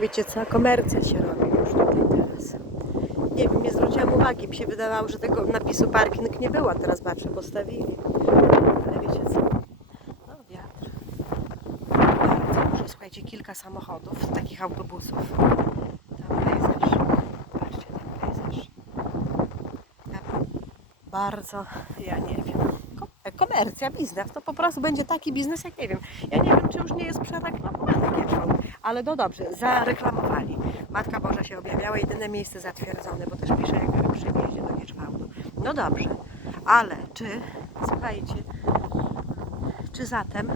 Wiecie co? Komercja się robi już tutaj teraz. Nie wiem, nie zwróciłam uwagi. Mi się wydawało, że tego napisu parking nie było. Teraz patrzę, postawili. Ale wiecie co? No wiatr. Bardzo duży. Słuchajcie, kilka samochodów, takich autobusów. Tam pejzaż. Patrzcie, ten pejzaż. Tam Bardzo, ja nie wiem. Ko- Komercja, biznes, to po prostu będzie taki biznes, jak nie wiem. Ja nie wiem, czy już nie jest ale no dobrze, zareklamowali. Matka Boża się objawiała, jedyne miejsce zatwierdzone, bo też pisze, jak gdyby przy wjeździe do Gieczwałdu. No dobrze, ale czy, słuchajcie, czy zatem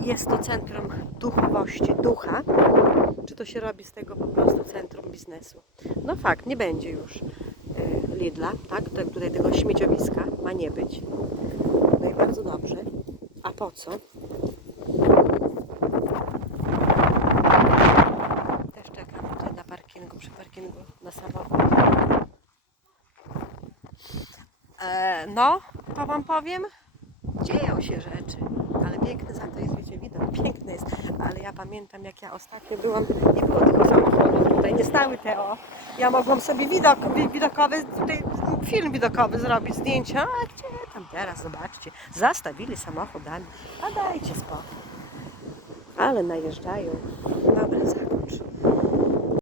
jest to centrum duchowości, ducha, czy to się robi z tego po prostu centrum biznesu? No fakt, nie będzie już y, Lidla, tak? Tutaj tego śmieciowiska ma nie być. No i bardzo dobrze. A po co? Też czekam tutaj na parkingu, samochód. E, no, to wam powiem, dzieją się rzeczy, ale piękny za to jest, wiecie, widok, piękny jest, ale ja pamiętam jak ja ostatnio byłam, nie było tego samochodu, tutaj nie stały te o, ja mogłam sobie widok, wi- widokowy, tutaj film widokowy zrobić, zdjęcia, a gdzie tam teraz, zobaczcie, zastawili samochodami, a dajcie spokój, ale najeżdżają, dobra, zakończ.